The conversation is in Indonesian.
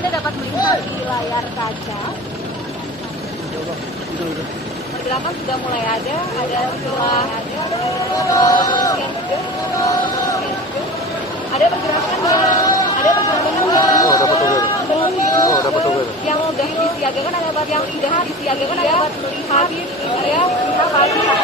Anda dapat melihat di layar kaca. Pergerakan sudah mulai ada sejumlah polisian juga. Ada pergerakan yang sudah disiagakan, ada melihat Habib ya, Habib di belakang kami.